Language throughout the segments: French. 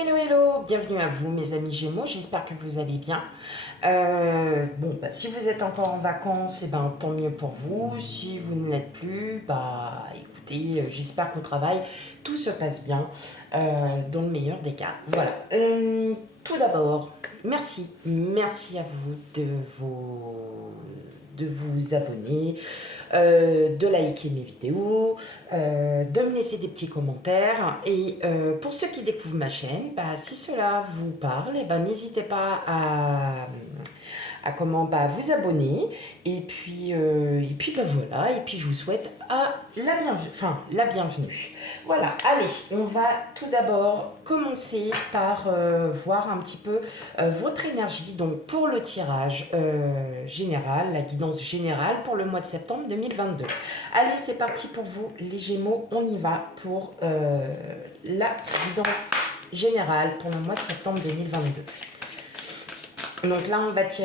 Hello, hello, bienvenue à vous mes amis Gémeaux, j'espère que vous allez bien. Si vous êtes encore en vacances, tant mieux pour vous. Si vous ne l'êtes plus, écoutez, j'espère qu'au travail, tout se passe bien, dans le meilleur des cas. Voilà. Tout d'abord, merci à vous de vous abonner, de liker mes vidéos, de me laisser des petits commentaires. Et pour ceux qui découvrent ma chaîne, si cela vous parle, n'hésitez pas à vous abonner. Voilà. Et puis je vous souhaite la bienvenue. Voilà. Allez, on va tout d'abord commencer par voir un petit peu votre énergie. Donc pour le tirage général, la guidance générale pour le mois de septembre 2022. Allez, c'est parti pour vous les Gémeaux. On y va pour la guidance générale pour le mois de septembre 2022. Donc là,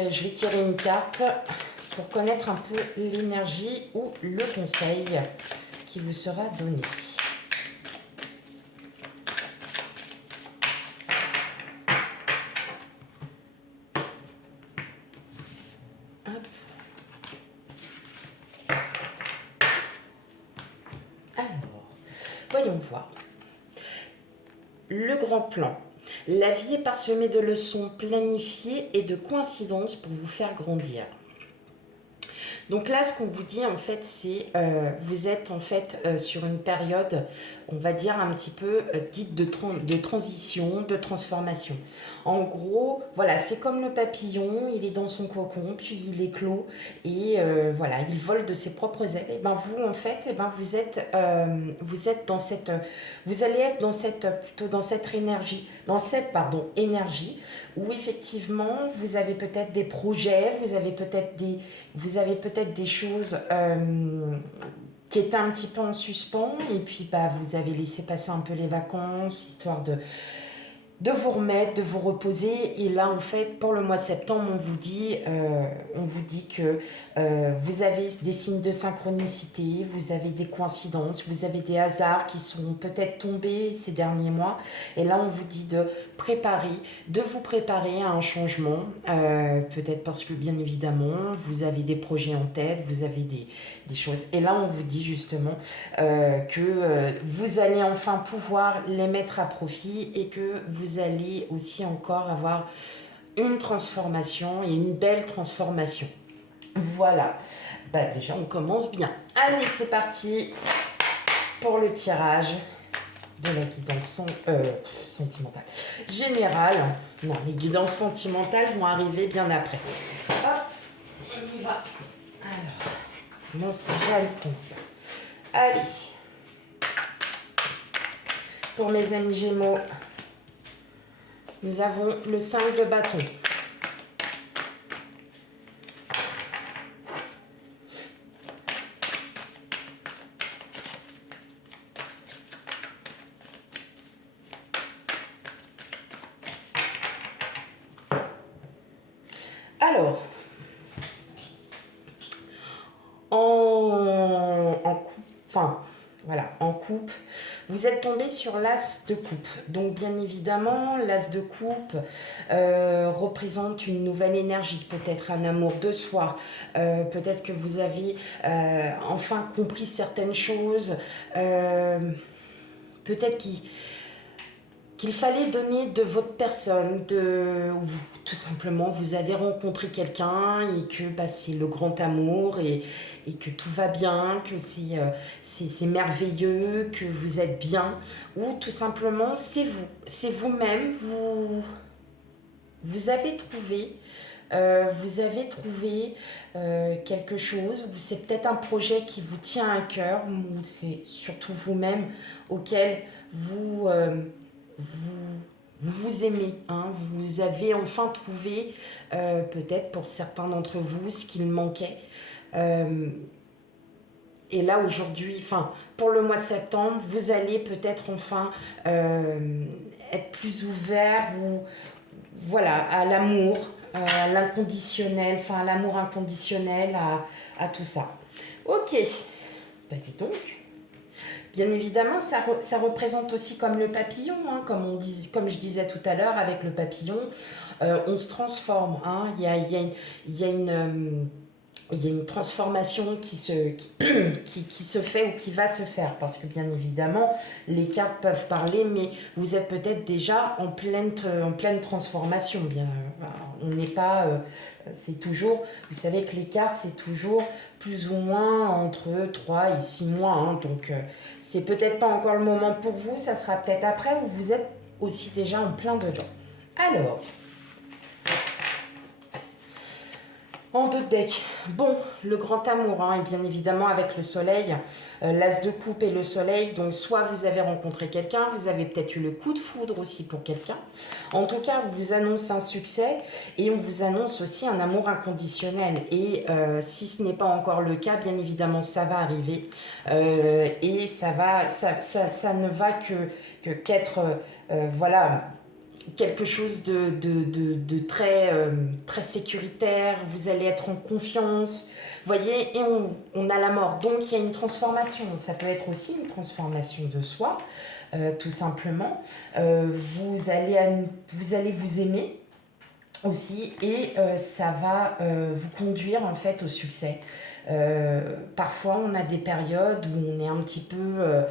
je vais tirer une carte pour connaître un peu l'énergie ou le conseil qui vous sera donné. Hop. Alors, voyons voir. Le grand plan. La vie est parsemée de leçons planifiées et de coïncidences pour vous faire grandir. Donc là, ce qu'on vous dit, en fait, c'est vous êtes en fait sur une période, on va dire un petit peu dite de transition, de transformation. En gros, voilà, c'est comme le papillon, il est dans son cocon, puis il éclot et voilà, il vole de ses propres ailes. Et vous, en fait, vous êtes dans cette, vous allez être dans cette, plutôt dans cette énergie, énergie où effectivement, vous avez peut-être des projets, vous avez peut-être des choses qui étaient un petit peu en suspens et puis vous avez laissé passer un peu les vacances, histoire de vous remettre, de vous reposer. Et là, en fait, pour le mois de septembre, on vous dit que vous avez des signes de synchronicité, vous avez des coïncidences, vous avez des hasards qui sont peut-être tombés ces derniers mois. Et là, on vous dit de vous préparer à un changement. Peut-être parce que, bien évidemment, vous avez des projets en tête, vous avez des choses. Et là, on vous dit justement que vous allez enfin pouvoir les mettre à profit et que vous allez aussi encore avoir une transformation et une belle transformation. Voilà. Déjà, on commence bien. Allez, c'est parti pour le tirage de la guidance sentimentale. Générale. Non, les guidances sentimentales vont arriver bien après. Hop, on y va. Alors, non, c'est déjà le ton. Allez. Pour mes amis Gémeaux, nous avons le 5 de bâton. Alors, en coupe, vous êtes tombé sur l'as de coupe. Donc, bien évidemment, l'as de coupe représente une nouvelle énergie, peut-être un amour de soi, peut-être que vous avez enfin compris certaines choses, peut-être qu'il fallait donner de votre personne, ou tout simplement vous avez rencontré quelqu'un et que c'est le grand amour et que tout va bien, que c'est merveilleux, que vous êtes bien, ou tout simplement c'est vous-même, vous avez trouvé quelque chose, ou c'est peut-être un projet qui vous tient à cœur, ou c'est surtout vous-même auquel vous aimez, hein, vous avez enfin trouvé, peut-être pour certains d'entre vous, ce qu'il manquait. Et là, aujourd'hui, pour le mois de septembre, vous allez peut-être enfin être plus ouvert voilà, à l'amour, à l'inconditionnel, à l'amour inconditionnel, à tout ça. Ok, dis donc. Bien évidemment, ça représente aussi comme le papillon, hein, comme je disais tout à l'heure, avec le papillon, on se transforme. Hein, il y a une transformation qui se fait ou qui va se faire. Parce que bien évidemment, les cartes peuvent parler, mais vous êtes peut-être déjà en pleine transformation. Bien, on n'est pas... c'est toujours... Vous savez que les cartes, c'est toujours plus ou moins entre 3 et 6 mois. Hein, donc, c'est peut-être pas encore le moment pour vous. Ça sera peut-être après où vous êtes aussi déjà en plein dedans. Alors... En deux decks, bon, le grand amour, hein, et bien évidemment avec le soleil, l'as de coupe et le soleil, donc soit vous avez rencontré quelqu'un, vous avez peut-être eu le coup de foudre aussi pour quelqu'un. En tout cas, on vous annonce un succès et on vous annonce aussi un amour inconditionnel. Et si ce n'est pas encore le cas, bien évidemment, ça va arriver. Et ça ne va qu'être, voilà, quelque chose de très, très sécuritaire, vous allez être en confiance, vous voyez, et on a la mort. Donc il y a une transformation, ça peut être aussi une transformation de soi, tout simplement. Vous allez vous aimer aussi et ça va vous conduire en fait au succès. Parfois on a des périodes où on est un petit peu...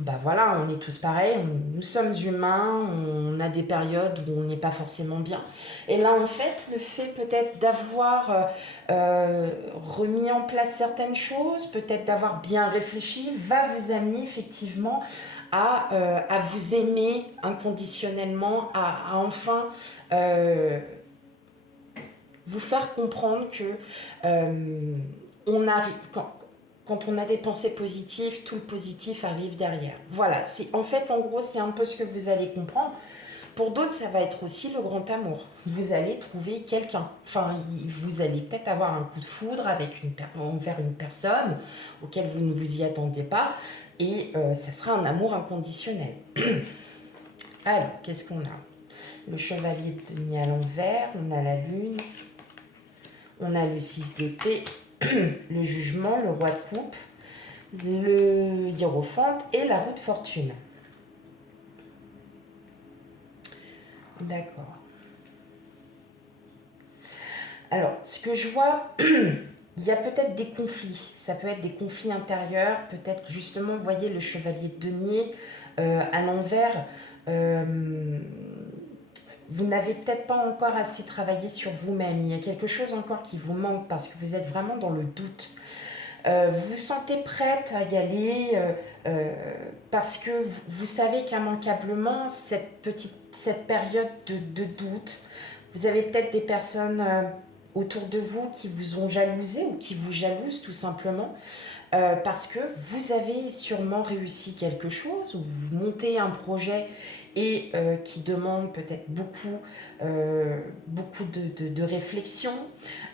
bah voilà, on est tous pareils, nous sommes humains, on a des périodes où on n'est pas forcément bien. Et là, en fait, le fait peut-être d'avoir remis en place certaines choses, peut-être d'avoir bien réfléchi, va vous amener effectivement à vous aimer inconditionnellement, à enfin vous faire comprendre que on arrive... Quand on a des pensées positives, tout le positif arrive derrière. Voilà, en fait, en gros, c'est un peu ce que vous allez comprendre. Pour d'autres, ça va être aussi le grand amour. Vous allez trouver quelqu'un. Enfin, vous allez peut-être avoir un coup de foudre envers une personne auquel vous ne vous y attendez pas. Et ça sera un amour inconditionnel. Alors, qu'est-ce qu'on a? Le chevalier de denier à l'envers, on a la lune, on a le 6 d'épée, le jugement, le roi de coupe, le hiérophante et la roue de fortune. D'accord. Alors, ce que je vois, il y a peut-être des conflits. Ça peut être des conflits intérieurs. Peut-être justement, vous voyez le chevalier de denier à l'envers. Vous n'avez peut-être pas encore assez travaillé sur vous-même. Il y a quelque chose encore qui vous manque parce que vous êtes vraiment dans le doute. Vous vous sentez prête à y aller parce que vous savez qu'immanquablement, cette période de doute, vous avez peut-être des personnes autour de vous qui vous ont jalousé ou qui vous jalousent tout simplement parce que vous avez sûrement réussi quelque chose ou vous montez un projet et qui demande peut-être beaucoup de réflexion.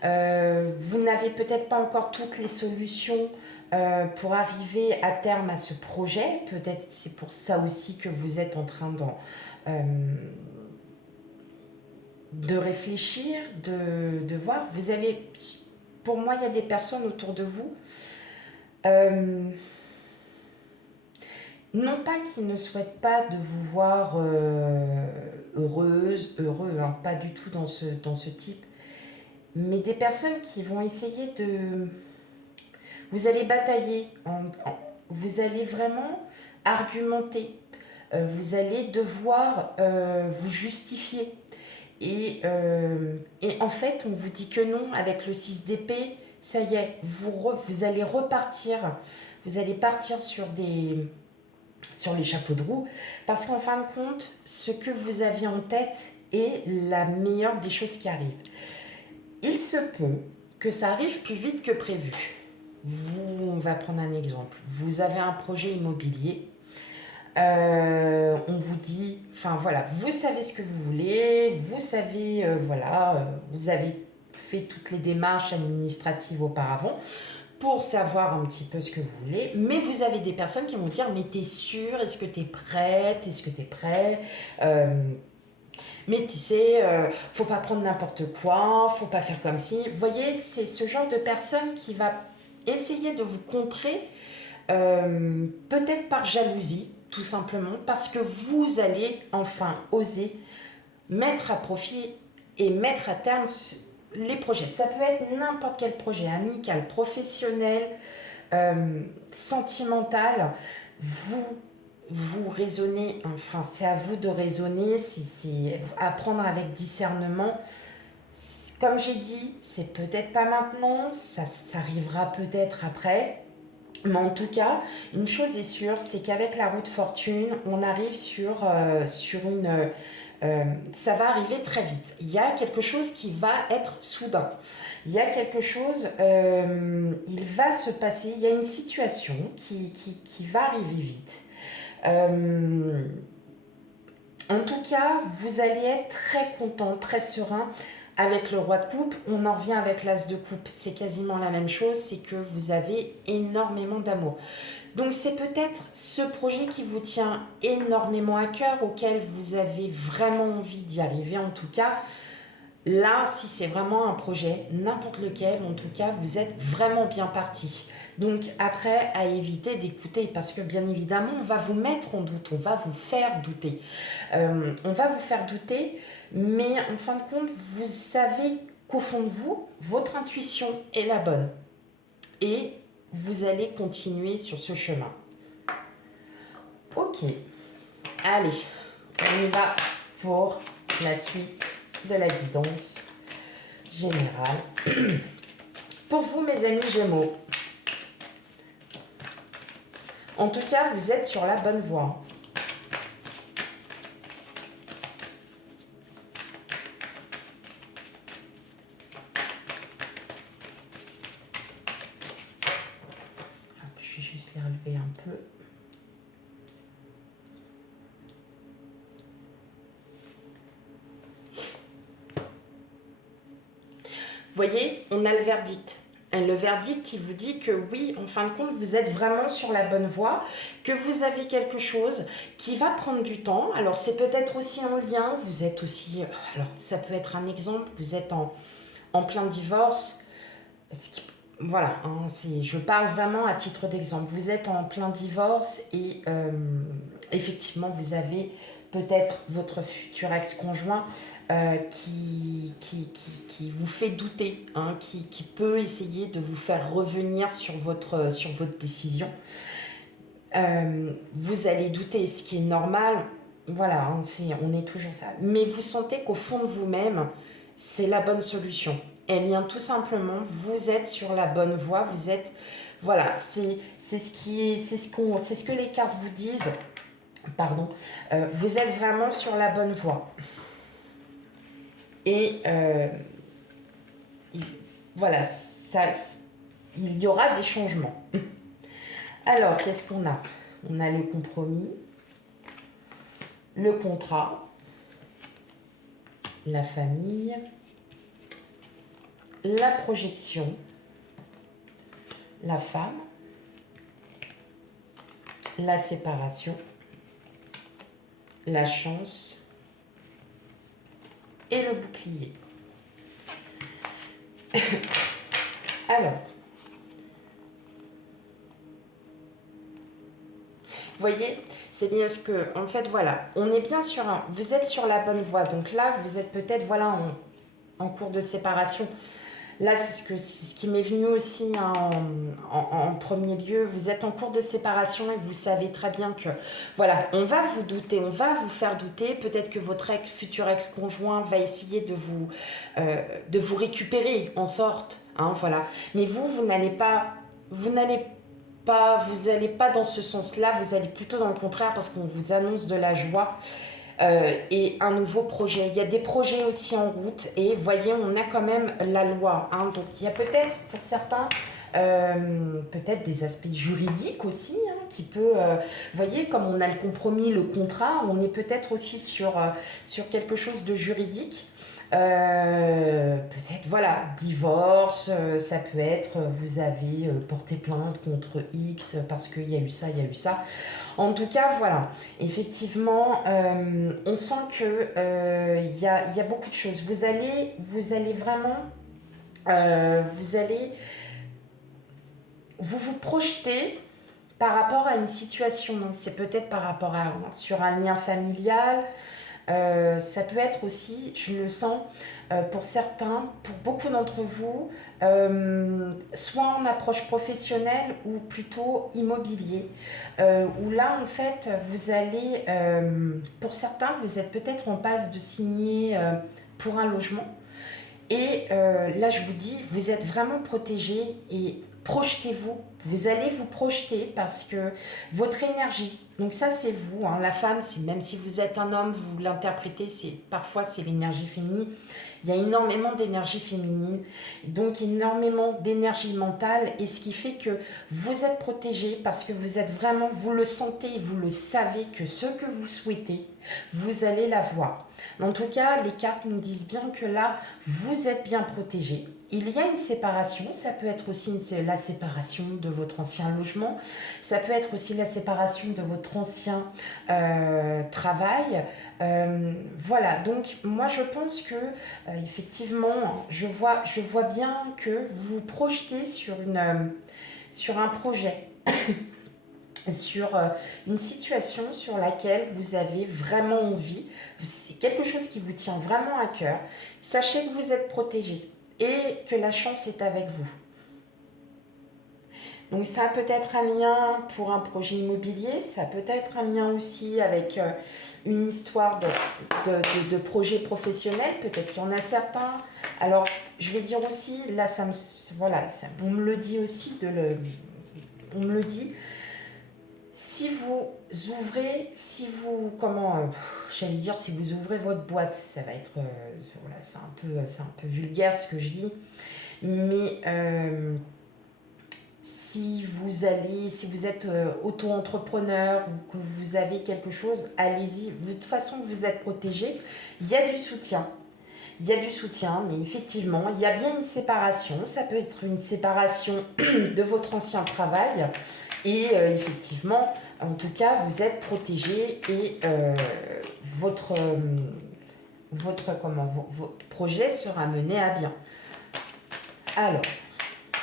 Vous n'avez peut-être pas encore toutes les solutions pour arriver à terme à ce projet. Peut-être c'est pour ça aussi que vous êtes en train de réfléchir, de voir. Vous avez, pour moi, il y a des personnes autour de vous non pas qu'ils ne souhaitent pas de vous voir heureuse, heureux, hein, pas du tout dans ce type, mais des personnes qui vont essayer de... Vous allez batailler, vous allez vraiment argumenter, vous allez devoir vous justifier. Et en fait, on vous dit que non, avec le 6 d'épée, ça y est, vous allez repartir, vous allez partir sur les chapeaux de roue, parce qu'en fin de compte, ce que vous aviez en tête est la meilleure des choses qui arrivent. Il se peut que ça arrive plus vite que prévu. On va prendre un exemple. Vous avez un projet immobilier. On vous dit, enfin voilà, vous savez ce que vous voulez, vous savez, vous avez fait toutes les démarches administratives auparavant pour savoir un petit peu ce que vous voulez, mais vous avez des personnes qui vont vous dire, mais t'es sûre, est-ce que t'es prête, est-ce que t'es prêt mais tu sais, faut pas prendre n'importe quoi, faut pas faire comme si. Vous voyez, c'est ce genre de personne qui va essayer de vous contrer peut-être par jalousie, tout simplement, parce que vous allez enfin oser mettre à profit et mettre à terme les projets. Ça peut être n'importe quel projet, amical, professionnel, sentimental. Vous raisonnez, enfin c'est à vous de raisonner, c'est apprendre avec discernement. Comme j'ai dit, c'est peut-être pas maintenant, ça arrivera peut-être après. Mais en tout cas, une chose est sûre, c'est qu'avec la roue de fortune, on arrive sur une... ça va arriver très vite. Il y a quelque chose qui va être soudain. Il y a quelque chose, il va se passer, il y a une situation qui va arriver vite. En tout cas, vous allez être très content, très serein. Avec le roi de coupe, on en revient avec l'as de coupe. C'est quasiment la même chose, c'est que vous avez énormément d'amour. Donc c'est peut-être ce projet qui vous tient énormément à cœur, auquel vous avez vraiment envie d'y arriver. En tout cas, là, si c'est vraiment un projet, n'importe lequel, en tout cas, vous êtes vraiment bien parti. Donc après, à éviter d'écouter, parce que bien évidemment, on va vous mettre en doute, on va vous faire douter. On va vous faire douter, mais en fin de compte, vous savez qu'au fond de vous, votre intuition est la bonne. Et vous allez continuer sur ce chemin. Ok, allez, on y va pour la suite de la guidance générale. Pour vous, mes amis Gémeaux, en tout cas, vous êtes sur la bonne voie. Je vais juste les relever un peu. Vous voyez, on a le verdict. Le verdict, il vous dit que oui, en fin de compte, vous êtes vraiment sur la bonne voie, que vous avez quelque chose qui va prendre du temps. Alors, c'est peut-être aussi en lien, vous êtes aussi... Alors, ça peut être un exemple, vous êtes en plein divorce. Voilà, hein, je parle vraiment à titre d'exemple. Vous êtes en plein divorce et effectivement, vous avez peut-être votre futur ex-conjoint qui vous fait douter, hein, qui peut essayer de vous faire revenir sur votre décision. Vous allez douter, ce qui est normal. Voilà, hein, on est toujours ça. Mais vous sentez qu'au fond de vous-même, c'est la bonne solution. Eh bien, tout simplement, vous êtes sur la bonne voie. Vous êtes, voilà, c'est ce que les cartes vous disent. Pardon. Vous êtes vraiment sur la bonne voie. Et voilà, il y aura des changements. Alors, qu'est-ce qu'on a? On a le compromis, le contrat, la famille, la projection, la femme, la séparation, la chance et le bouclier. Alors, vous voyez, c'est bien ce que, en fait, voilà, on est bien sur vous êtes sur la bonne voie. Donc là, vous êtes peut-être, voilà, en cours de séparation. Là, c'est ce qui m'est venu aussi, hein, en premier lieu. Vous êtes en cours de séparation et vous savez très bien que, voilà, on va vous douter, on va vous faire douter. Peut-être que votre futur ex-conjoint va essayer de vous récupérer en sorte, hein, voilà. Mais vous n'allez pas dans ce sens-là, vous allez plutôt dans le contraire parce qu'on vous annonce de la joie. Et un nouveau projet. Il y a des projets aussi en route et voyez, on a quand même la loi. Hein, donc il y a peut-être pour certains peut-être des aspects juridiques aussi qui peut... voyez, comme on a le compromis, le contrat, on est peut-être aussi sur quelque chose de juridique. Peut-être, voilà, divorce, ça peut être, vous avez porté plainte contre X parce qu'il y a eu ça, il y a eu ça. En tout cas, voilà, effectivement, on sent que y a beaucoup de choses. Vous allez vraiment, vous allez vous projeter par rapport à une situation. Donc, c'est peut-être par rapport à sur un lien familial. Ça peut être aussi, je le sens, pour certains, pour beaucoup d'entre vous, soit en approche professionnelle ou plutôt immobilier, où là, en fait, vous allez, pour certains, vous êtes peut-être en passe de signer pour un logement. Et là, je vous dis, vous êtes vraiment protégé et projetez-vous. Vous allez vous projeter parce que votre énergie, donc ça c'est vous, hein, la femme, même si vous êtes un homme, vous l'interprétez, parfois c'est l'énergie féminine. Il y a énormément d'énergie féminine, donc énormément d'énergie mentale, et ce qui fait que vous êtes protégé parce que vous êtes vraiment, vous le sentez, vous le savez que ce que vous souhaitez, vous allez l'avoir. En tout cas, les cartes nous disent bien que là, vous êtes bien protégé. Il y a une séparation, ça peut être aussi la séparation de votre ancien logement, ça peut être aussi la séparation de votre ancien travail. Voilà, donc moi je pense que effectivement, je vois bien que vous vous projetez sur un projet. Sur une situation sur laquelle vous avez vraiment envie, c'est quelque chose qui vous tient vraiment à cœur. Sachez que vous êtes protégé et que la chance est avec vous. Donc ça peut être un lien pour un projet immobilier, ça peut être un lien aussi avec une histoire de projet professionnel, peut-être qu'il y en a certains. Alors je vais dire aussi, là on me le dit aussi, on me le dit, si vous ouvrez, si vous ouvrez votre boîte, ça va être, voilà, c'est un peu vulgaire ce que je dis, mais si vous êtes auto-entrepreneur ou que vous avez quelque chose, allez-y. De toute façon, vous êtes protégé. Il y a du soutien. Mais effectivement, il y a bien une séparation. Ça peut être une séparation de votre ancien travail. Et effectivement, en tout cas, vous êtes protégé et votre projet sera mené à bien. Alors,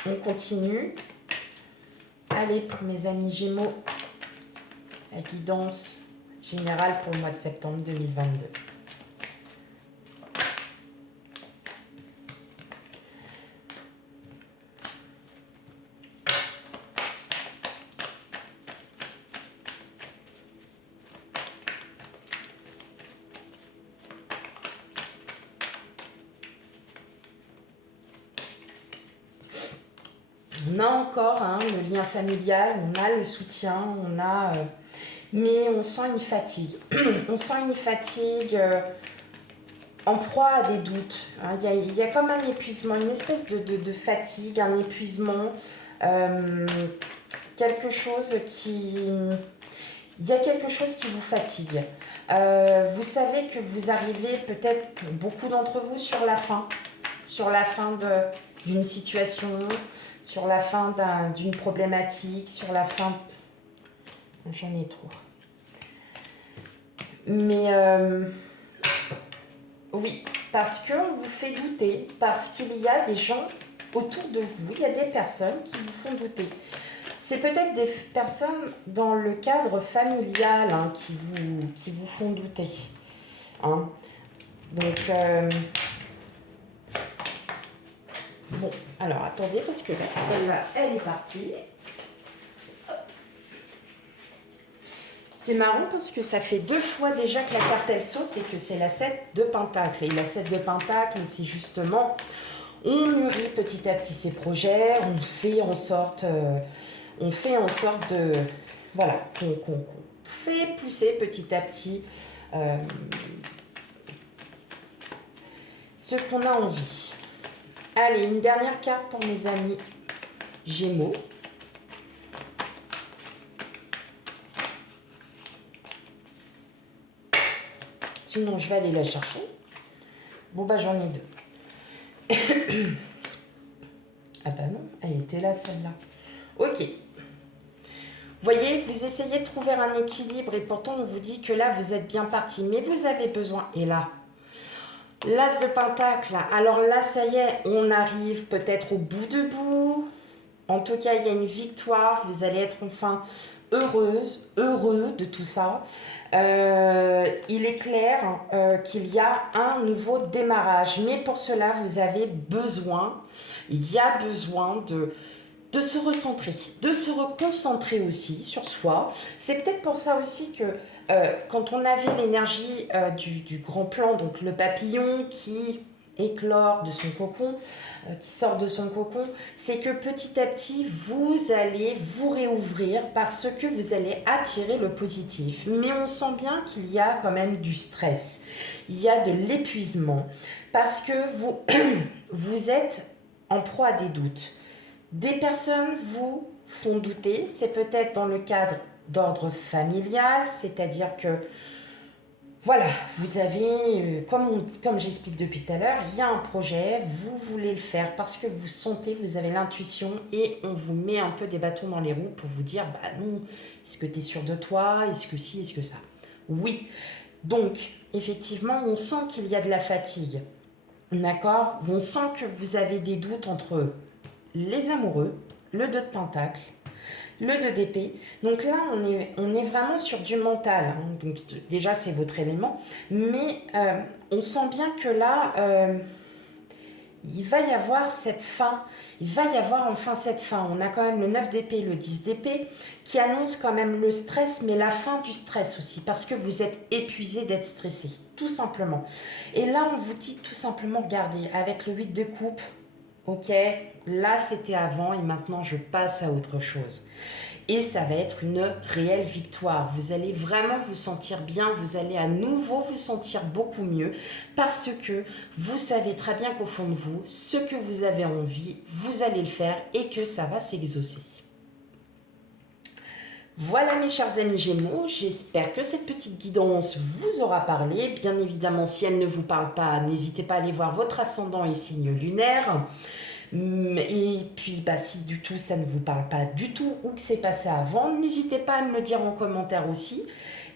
on continue. Allez, pour mes amis Gémeaux, la guidance générale pour le mois de septembre 2022. On a encore le lien familial, on a le soutien, mais on sent une fatigue. On sent une fatigue en proie à des doutes. Il y a comme un épuisement, une espèce de fatigue, un épuisement, quelque chose qui... Il y a quelque chose qui vous fatigue. Vous savez que vous arrivez peut-être, beaucoup d'entre vous, sur la fin d'une situation, sur la fin d'une problématique, sur la fin... J'en ai trop. Mais oui, parce qu'on vous fait douter, parce qu'il y a des gens autour de vous, il y a des personnes qui vous font douter. C'est peut-être des personnes dans le cadre familial qui vous font douter. Donc... Bon, alors attendez, parce que là, celle-là, elle est partie. C'est marrant parce que ça fait 2 fois déjà que la carte, elle saute et que c'est la 7 de Pentacle. Et la 7 de Pentacle, c'est justement, on mûrit petit à petit ses projets, on fait en sorte de... Voilà, qu'on fait pousser petit à petit ce qu'on a envie. Allez, une dernière carte pour mes amis Gémeaux. Sinon, je vais aller la chercher. Bon, bah, j'en ai 2. Ah bah non, elle était là, celle-là. Ok. Vous voyez, vous essayez de trouver un équilibre et pourtant, on vous dit que là, vous êtes bien parti. Mais vous avez besoin... Et là, l'As de Pentacle, alors là, ça y est, on arrive peut-être au bout de bout. En tout cas, il y a une victoire. Vous allez être enfin heureuse, heureux de tout ça. Il est clair qu'il y a un nouveau démarrage. Mais pour cela, vous avez besoin, il y a besoin de se recentrer, de se reconcentrer aussi sur soi. C'est peut-être pour ça aussi que quand on avait l'énergie du grand plan, donc le papillon qui éclore de son cocon, qui sort de son cocon, c'est que petit à petit, vous allez vous réouvrir parce que vous allez attirer le positif. Mais on sent bien qu'il y a quand même du stress, il y a de l'épuisement, parce que vous êtes en proie à des doutes. Des personnes vous font douter, c'est peut-être dans le cadre d'ordre familial, c'est-à-dire que voilà, vous avez, comme j'explique depuis tout à l'heure, il y a un projet, vous voulez le faire parce que vous sentez, vous avez l'intuition et on vous met un peu des bâtons dans les roues pour vous dire, bah non, est-ce que tu es sûr de toi, est-ce que si, est-ce que ça? Oui, donc effectivement, on sent qu'il y a de la fatigue, d'accord? On sent que vous avez des doutes entre les amoureux, le 2 de pentacle, le 2 d'épée. Donc là, on est vraiment sur du mental. Hein. Donc déjà, c'est votre élément. Mais on sent bien que là, il va y avoir cette fin. Il va y avoir enfin cette fin. On a quand même le 9 d'épée, le 10 d'épée, qui annonce quand même le stress, mais la fin du stress aussi, parce que vous êtes épuisé d'être stressé, tout simplement. Et là, on vous dit tout simplement, regardez, avec le 8 de coupe, ok, là c'était avant et maintenant je passe à autre chose. Et ça va être une réelle victoire. Vous allez vraiment vous sentir bien, vous allez à nouveau vous sentir beaucoup mieux parce que vous savez très bien qu'au fond de vous, ce que vous avez envie, vous allez le faire et que ça va s'exaucer. Voilà mes chers amis Gémeaux, j'espère que cette petite guidance vous aura parlé. Bien évidemment, si elle ne vous parle pas, n'hésitez pas à aller voir votre ascendant et signe lunaire. Et puis, bah, si du tout ça ne vous parle pas du tout ou que c'est passé avant, n'hésitez pas à me le dire en commentaire aussi.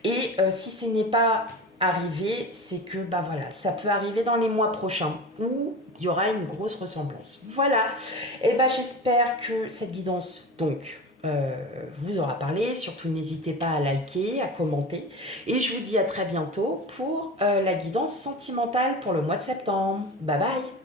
Et si ce n'est pas arrivé, c'est que bah voilà, ça peut arriver dans les mois prochains où il y aura une grosse ressemblance. Voilà. Et bah j'espère que cette guidance donc vous aura parlé. Surtout n'hésitez pas à liker, à commenter. Et je vous dis à très bientôt pour la guidance sentimentale pour le mois de septembre. Bye bye.